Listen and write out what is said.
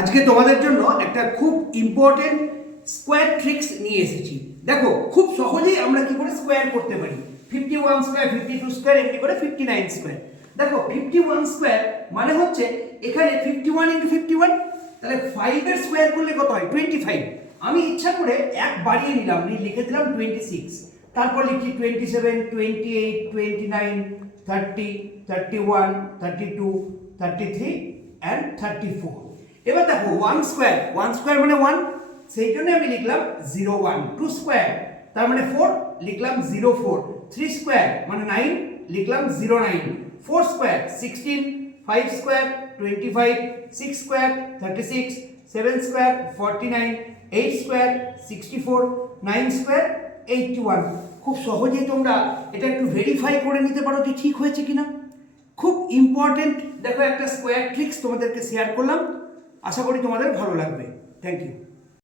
আজকে তোমাদের জন্য একটা খুব ইম্পর্টেন্ট স্কোয়ার ট্রিক্স নিয়ে এসেছি। দেখো খুব সহজেই আমরা কি করে স্কোয়ার করতে পারি। 51 স্কোয়ার, 52 স্কোয়ার, এমনি করে 59 স্কোয়ার। দেখো 51 স্কোয়ার মানে হচ্ছে এখানে 51 ইন্টু 51, তাহলে 5 এর স্কোয়ার করলে কত হয়? 25। আমি ইচ্ছা করে এক বাড়িয়ে নিলাম, লিখে দিলাম 26। তারপর লিখছি 27, 28, 29, 30, 31, 32, 33 অ্যান্ড 34। এবার দেখো 1 স্কোয়ার মানে 1, সেই জন্য আমি লিখলাম 01। 2 স্কোয়ার তার মানে 4, লিখলাম 04। 3 স্কোয়ার মানে 9, লিখলাম 09। 4 square 16, 5 square 25, 6 square 36, 7 square 49, 8 square 64, 9 square 81। খুব সহজেই তোমরা এটা একটু ভেরিফাই করে নিতে পারো যে ঠিক হয়েছে কিনা। খুব ইম্পর্টেন্ট দেখো একটা স্কোয়ার ট্রিক্স তোমাদেরকে শেয়ার করলাম, আশা করি তোমাদের ভালো লাগবে। Thank you.